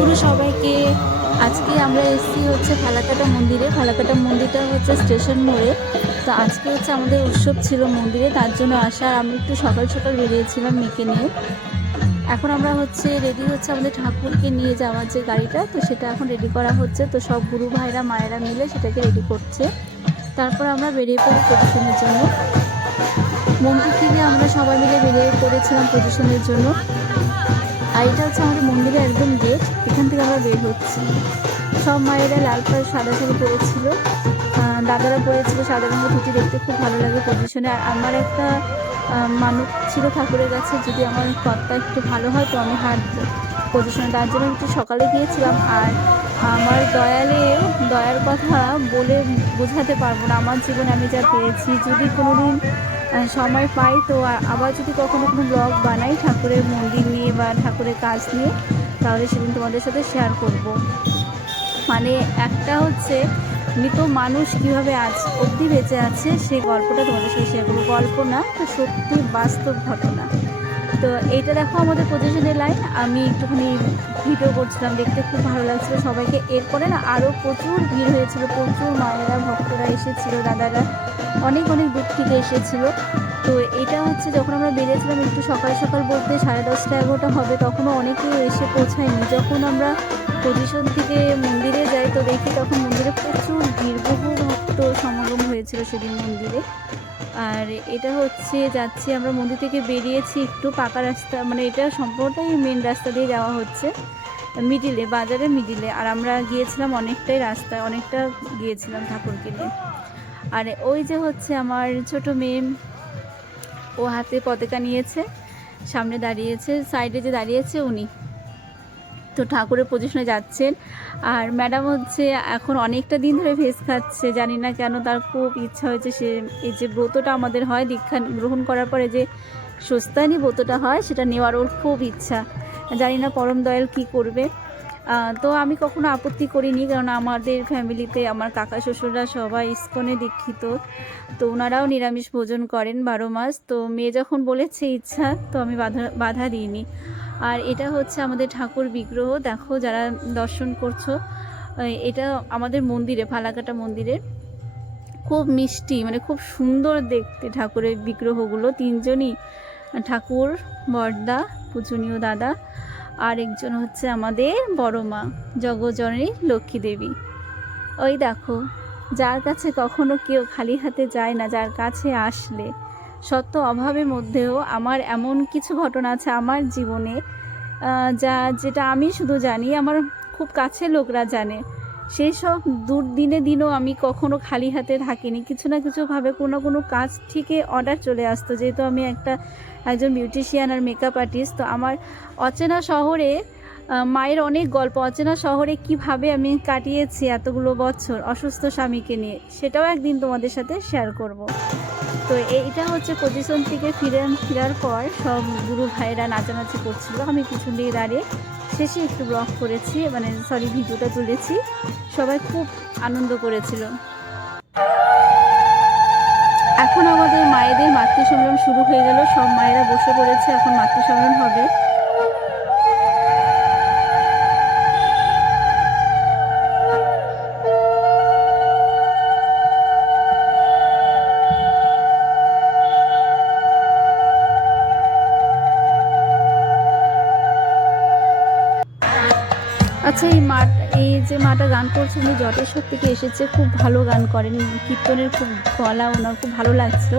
দুপুরে সবাইকে। আজকে আমরা এসেছি হচ্ছে ফালাকাটা মন্দিরে। ফালাকাটা মন্দিরটা হচ্ছে স্টেশন মোড়ে। তো আজকে হচ্ছে আমাদের উৎসব ছিল মন্দিরে, তার জন্য আসা। আর আমি একটু সকাল সকাল বেরিয়েছিলাম মেয়েকে নিয়ে। এখন আমরা হচ্ছে রেডি হচ্ছে আমাদের ঠাকুরকে নিয়ে যাওয়ার যে গাড়িটা, তো সেটা এখন রেডি করা হচ্ছে। তো সব গুরু ভাইরা মায়েরা মিলে সেটাকে রেডি করছে। তারপর আমরা বেরিয়ে পড়ি প্রদর্শনের জন্য। মন্দির থেকে আমরা সবাই মিলে বেরিয়ে পড়েছিলাম প্রদর্শনের জন্য। আর এটা হচ্ছে আমাদের মন্দিরের একদম গেট, এখান থেকে আমরা বের হচ্ছি। সব মায়েরা লাল পাড় সাদা শাড়ি পরেছিল, দাদারা পরেছিল সাদা রঙের ধুতি, দেখতে খুব ভালো লাগে পজিশনে। আর আমার একটা মানত ছিল ঠাকুরের কাছে, যদি আমার কর্তা একটু ভালো হয় তো আমি হাঁটবো পজিশনে, তার জন্য একটু সকালে গিয়েছিলাম। আর আমার দয়ার কথা বলে বোঝাতে পারবো না। আমার জীবনে আমি যা পেয়েছি, যদি কোনোদিন সময় পাই তো আবার যদি কখনো কোনো ব্লগ বানাই ঠাকুরের মন্দির নিয়ে বা ঠাকুরের কাজ নিয়ে, তাহলে সেদিন তোমাদের সাথে শেয়ার করব। মানে একটা হচ্ছে মৃত মানুষ কীভাবে আজ অবধি বেঁচে আছে সেই গল্পটা তোমাদের সাথে শেয়ার করবো। গল্প না, তো সত্যি বাস্তব ঘটনা। তো এইটা দেখো আমাদের পজিশনের লাইন, আমি একটুখানি ভিডিও করছিলাম, দেখতে খুব ভালো লাগছিলো সবাইকে। এরপরে না আরও প্রচুর ভিড় হয়েছিল, প্রচুর মায়েরা ভক্তরা এসেছিলো, দাদারা অনেক অনেক দূর থেকে এসেছিলো। তো এটা হচ্ছে যখন আমরা বেরিয়েছিলাম একটু সকাল সকাল, বলতে 10:30 11টা হবে, তখনও অনেকেই এসে পৌঁছায়নি। যখন আমরা পজিশন থেকে মন্দিরে যাই তো দেখি তখন মন্দিরে প্রচুর ভিড়, বহু ভক্ত সমাগম হয়েছিল সেদিন মন্দিরে। আর এটা হচ্ছে যাচ্ছি আমরা মন্দির থেকে বেরিয়েছি একটু পাকা রাস্তা, মানে এটা সম্পূর্ণটাই মেন রাস্তা দিয়ে যাওয়া হচ্ছে, মিডিলে, বাজারের মিডিলে। আর আমরা গিয়েছিলাম অনেকটাই রাস্তা, অনেকটা গিয়েছিলাম ঠাকুরকে নিয়ে। আর ওই যে হচ্ছে আমার ছোট মেয়ে, ও হাতে পতাকা নিয়েছে, সামনে দাঁড়িয়েছে, সাইডে যে দাঁড়িয়েছে উনি তো ঠাকুরের পজিশনে যাচ্ছেন। আর ম্যাডাম হচ্ছে এখন অনেকটা দিন ধরে ভেজ খাচ্ছে, জানি না কেন, তার খুব ইচ্ছা হয়েছে সে এই যে ব্রতটা আমাদের হয় দীক্ষা গ্রহণ করার পরে যে স্বস্তায়নী ব্রতটা হয় সেটা নেওয়ার ওর খুব ইচ্ছা। জানি না পরম দয়াল কি করবে। তো আমি কখনো আপত্তি করিনি, কারণ আমাদের ফ্যামিলিতে আমার কাকা শ্বশুররা সবাই ইস্কনে দীক্ষিত, তো ওনারাও নিরামিষ ভোজন করেন 12 মাস। তো মেয়ে যখন বলেছে ইচ্ছা, তো আমি বাধা দিইনি। আর এটা হচ্ছে আমাদের ঠাকুর বিগ্রহ, দেখো যারা দর্শন করছো, এটা আমাদের মন্দিরে, ফালাকাটা মন্দিরে খুব মিষ্টি, মানে খুব সুন্দর দেখতে ঠাকুরের বিগ্রহগুলো। 3জনই ঠাকুর, বড়দা, পূজনীয় দাদা, আর একজন হচ্ছে আমাদের বড় মা জগজ্জননী লক্ষ্মী দেবী। ওই দেখো, যার কাছে কখনো কেউ খালি হাতে যায় না, যার কাছে আসলে সত্য অভাবের মধ্যেও, আমার এমন কিছু ঘটনা আছে আমার জীবনে যেটা আমি শুধু জানি, আমার খুব কাছের লোকরা জানে। সেই সব দিনও আমি কখনো খালি হাতে থাকিনি, কিছু না কিছুভাবে কোনো কাজ থেকে অর্ডার চলে আসতো। যেহেতু আমি একজন বিউটিশিয়ান আর মেকআপ আর্টিস্ট, তো আমার অচেনা শহরে মায়ের অনেক গল্প, অচেনা শহরে কিভাবে আমি কাটিয়েছি এতগুলো বছর অসুস্থ স্বামীকে নিয়ে, সেটাও একদিন তোমাদের সাথে শেয়ার করব। তো এইটা হচ্ছে পজিশন থেকে ফেরার পর সব গুরু ভাইরা নাচানাচি করছিল, আমি পিছন দিকে দাঁড়িয়ে শেষে একটু ব্লগ করেছি, মানে ভিডিওটা তুলেছি। সবাই খুব আনন্দ করেছিল। এখন আমাদের মায়েদের মাতৃ সম্মেলন শুরু হয়ে গেল, সব মায়েরা বসে পড়েছে, এখন মাতৃ সম্মেলন হবে। আচ্ছা, এই যে মাটা গান করছে উনি জটেশ্বর থেকে এসেছে, খুব ভালো গান করেন, কীর্তনের খুব গলা ওনার খুব ভালো লাগছিল।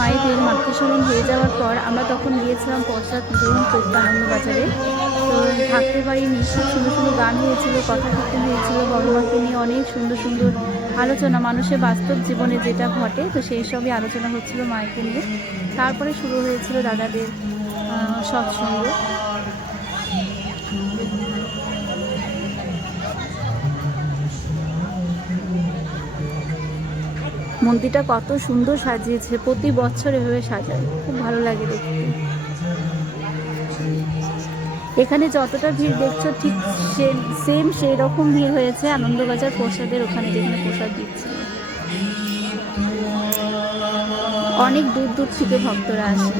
মায়েদের মাতৃস্মরণ হয়ে যাওয়ার পর আমরা তখন গিয়েছিলাম প্রসাদ গ্রহণ করতে আনন্দবাজারে। তো থাকতে পারিনি, খুব সুন্দর সুন্দর গান হয়েছিল, কথা কীর্তন হয়েছিল, বড় মাকে নিয়ে অনেক সুন্দর সুন্দর আলোচনা, মানুষের বাস্তব জীবনে যেটা ঘটে, তো সেই সবই আলোচনা হচ্ছিল মাকে নিয়ে। তারপরে শুরু হয়েছিল দাদাদের সৎসঙ্গ। মন্দিরটা কত সুন্দর সাজিয়েছে, প্রতি বছর এভাবে সাজায়, খুব ভালো লাগে দেখতে। এখানে যতটা ভিড় দেখছো ঠিক সেম সেই রকম ভিড় হয়েছে আনন্দবাজার প্রসাদের ওখানে, যেখানে প্রসাদ দিচ্ছিল। অনেক দূর দূর থেকে ভক্তরা আসে।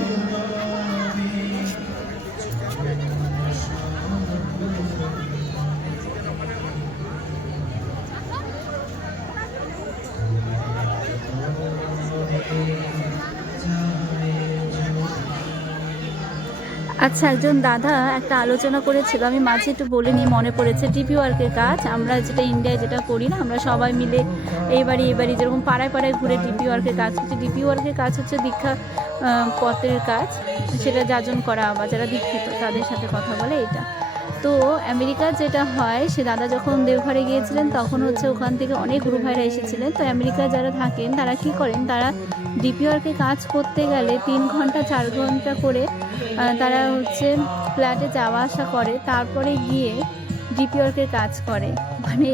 আচ্ছা, একজন দাদা একটা আলোচনা করেছিল, আমি মাঝে একটু বলে নিয়ে মনে পড়েছে। ডিপি ওয়ার্কের কাজ আমরা যেটা ইন্ডিয়ায় যেটা করি না, আমরা সবাই মিলে এই বাড়ি যেরকম পাড়ায় পাড়ায় ঘুরে ডিপি ওয়ার্কের কাজ হচ্ছে। ডিপি ওয়ার্কের কাজ হচ্ছে দীক্ষা পত্রের কাজ, সেটা যাজন করা বা যারা দীক্ষিত তাদের সাথে কথা বলে এটা। তো আমেরিকার যেটা হয়, সে দাদা যখন দেওঘরে গিয়েছিলেন তখন হচ্ছে ওখান থেকে অনেক গুরু ভাইরা এসেছিলেন। তো আমেরিকায় যারা থাকেন তারা কি করেন, তারা ডিপি ওয়ার্কে কাজ করতে গেলে 3 ঘন্টা 4 ঘন্টা করে তারা হচ্ছে ফ্ল্যাটে যাওয়া আসা করে, তারপরে গিয়ে ডিপি ওয়ার্কের কাজ করে। মানে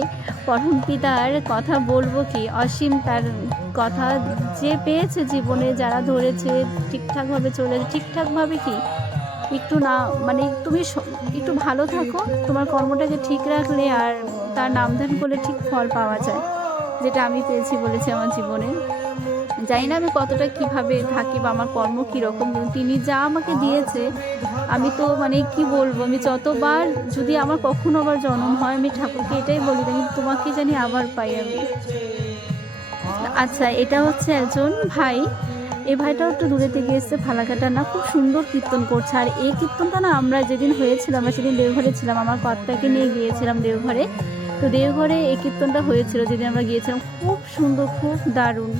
পরম পিতার কথা বলবো কি, অসীম তার কথা, যে পেয়েছে জীবনে, যারা ধরেছে ঠিকঠাকভাবে চলে, ঠিকঠাকভাবে কি একটু না, মানে তুমি একটু ভালো থাকো, তোমার কর্মটাকে ঠিক রাখলে আর তার নামধান করলে ঠিক ফল পাওয়া যায়, যেটা আমি পেয়েছি বলেছি আমার জীবনে। জানি না আমি কতটা কিভাবে থাকি বা আমার কর্ম কীরকম, কিন্তু তিনি যা আমাকে দিয়েছে, আমি তো মানে কি বলবো, আমি যতবার যদি আমার কখনো আবার জন্ম হয়, আমি ঠাকুরকে এটাই বলি, আমি তোমাকে জানি আবার পাই আমি। আচ্ছা, এটা হচ্ছে একজন ভাই, এই ভাইটাও একটু দূরে থেকে এসছে, ফালাকাটা না, খুব সুন্দর কীর্তন করছে। আর এই কীর্তনটা না আমরা যেদিন হয়েছিল, আমরা সেদিন দেওঘরে ছিলাম, আমার কর্তাকে নিয়ে গিয়েছিলাম দেওঘরে। তো দেওঘরে এই কীর্তনটা হয়েছিল যেদিন আমরা গিয়েছিলাম, খুব সুন্দর, খুব দারুণ।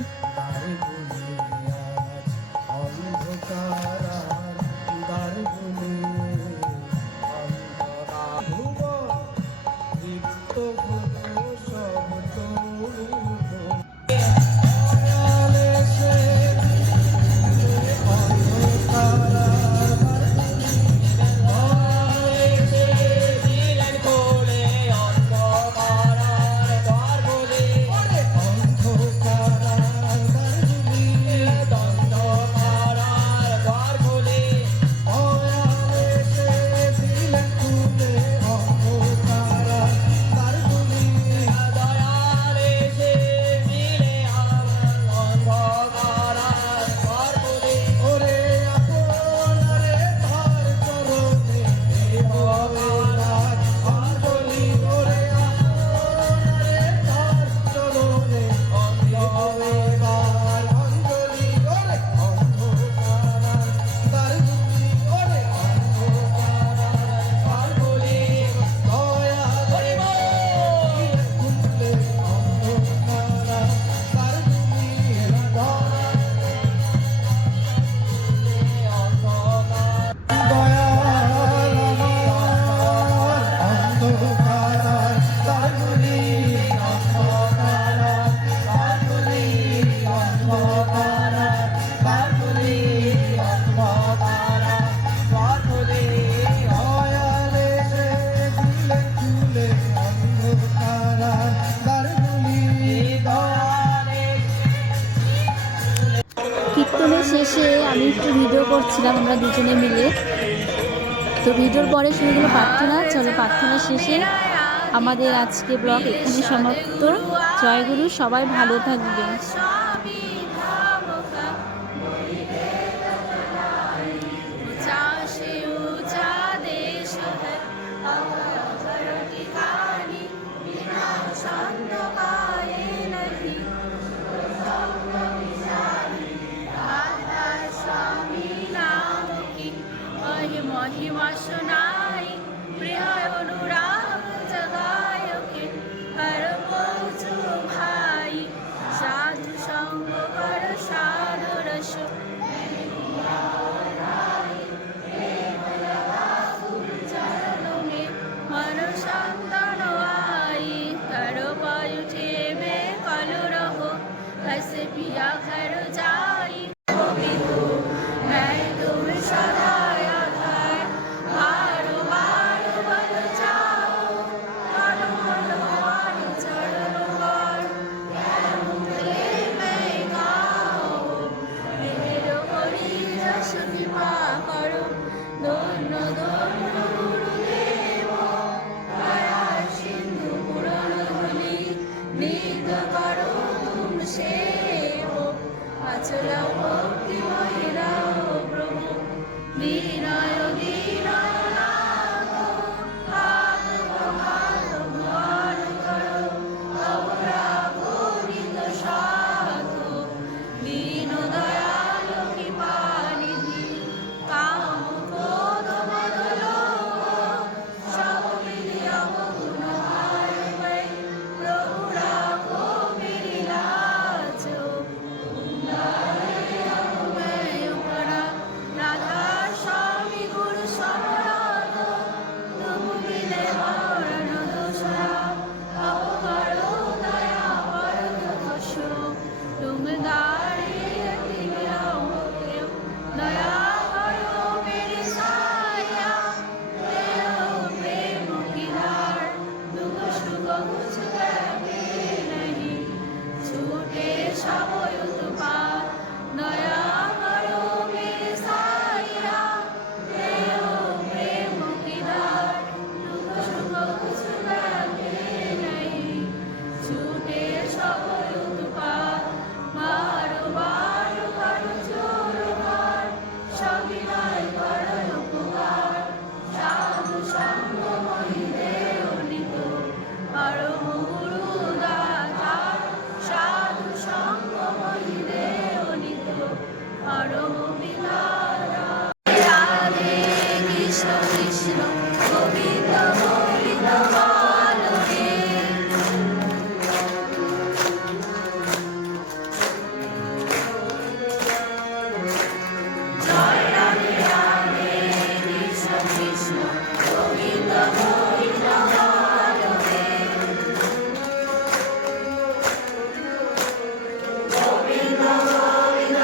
কীর্তনের শেষে আমি একটু ভিডিও করছিলাম আমরা দুজনে মিলে। তো ভিডিওর পরে শুরু হলো প্রার্থনা। চলো প্রার্থনা শেষে আমাদের আজকে ব্লগ এখানে সমাপ্ত। জয়গুরু, সবাই ভালো থাকবে। महिमा सुनाई प्रिय अनुराग जगाय के हर पहुँचो भाई साधु संग कर साधु रस चरणों में मन संतन आई कर पायु थे में कलु দয়া করো মেরে সায়া, তেরো প্রেম की धार, दुख सुख कुछ कहते नहीं, छूटे सब उत्पात। दया करो मेरे साया, तेरो प्रेम की धार, दुख सुख कुछ कहते नहीं, छूटे सब उत्पात। बारो बारो करो जोरदार, সবিনয় করো উপকার, সাধু সঙ্গ মহিদের নিত, পরম গুরু দাতার, সাধু সঙ্গ মহিদের নিত, পরম বিধাতা। রাধে কৃষ্ণ কৃষ্ণ গোবিন্দ গোবিন্দ বলো রে। জয় রাধে রাধে কৃষ্ণ কৃষ্ণ গোবিন্দ গোবিন্দ বলো রে। গোবিন্দ গোবিন্দ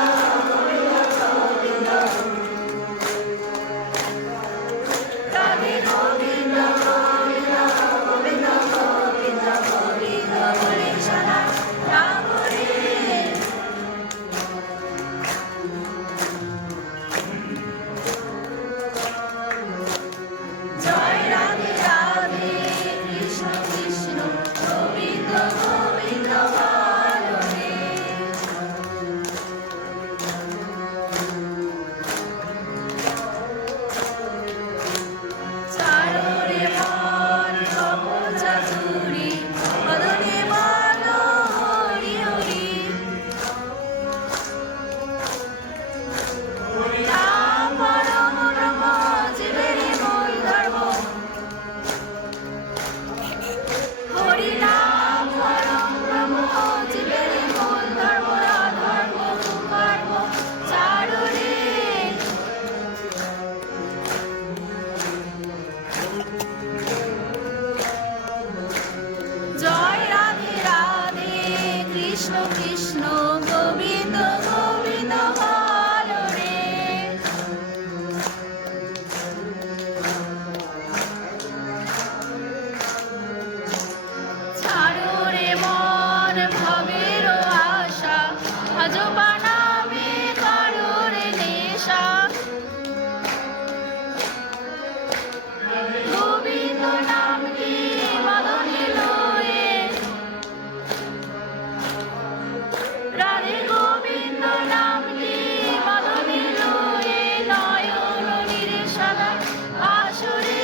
গোবিন্দ গোবিন্দ, রাধে গোবিন্দ গোবিন্দ গোবিন্দ গোবিন্দ গোবিন্দ বলে সদা রাখো রে। জয় রাধে রাধে কৃষ্ণ কৃষ্ণ গোবিন্দ গোবিন্দ বলো রে। চারো রে মন সপচাতুরি, বদনে বলো হরি হরি। নাম পরম ব্রহ্ম জীবেরই মূল ধর্ম, হরি নাম পরম ব্রহ্ম জীবেরই মূল ধর্ম। অধর্ম কুকর্ম চারো রে। জয় রাধে রাধে কৃষ্ণ কৃষ্ণ গোবিন্দ গোবিন্দ বলো রে। ছাড়ো রে মন ভবের আশা, ভজবা নামে করো রে নেশা। গোবিন্দ নামটি বদনে লয়ে, রাধে গোবিন্দ নামটি বদনে লয়ে, নয়ন নীরে সদা আসরে।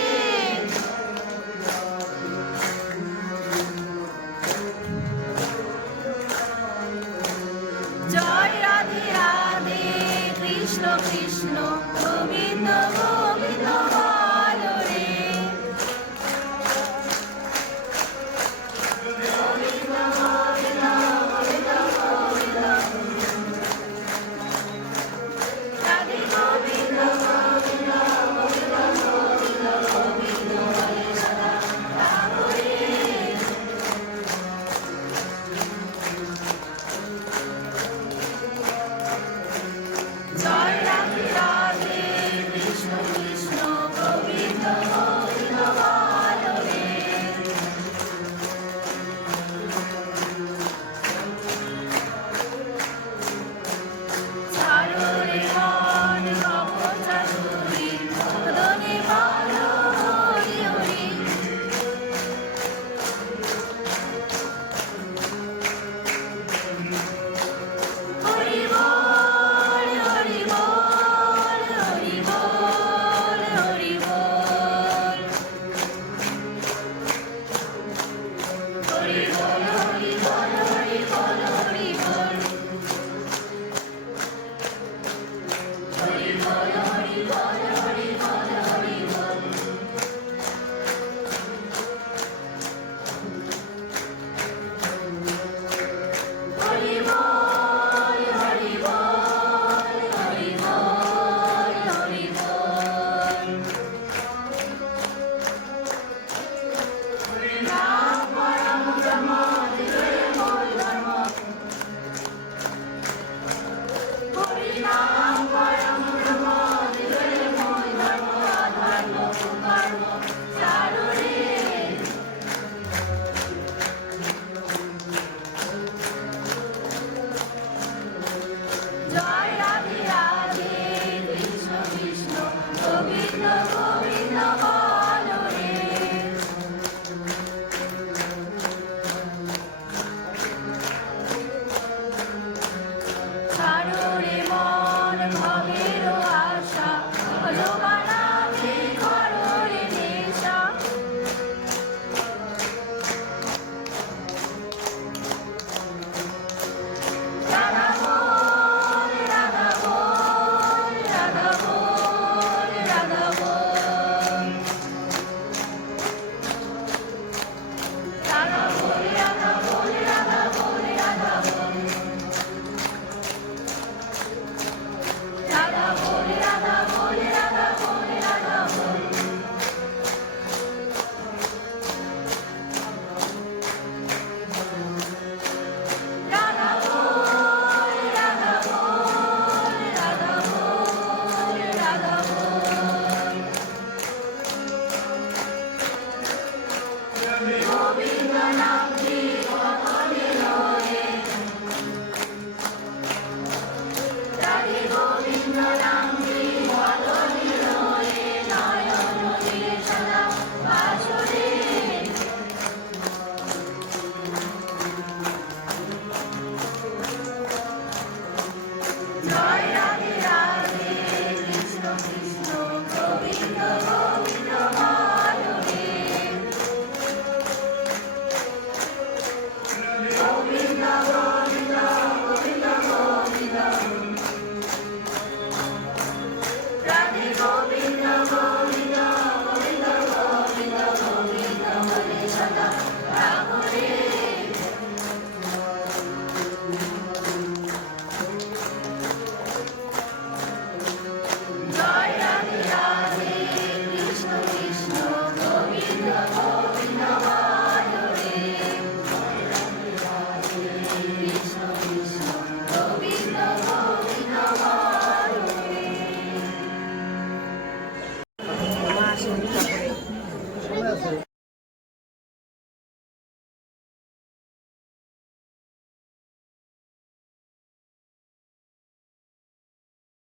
জয় রাধে রাধে কৃষ্ণ কৃষ্ণ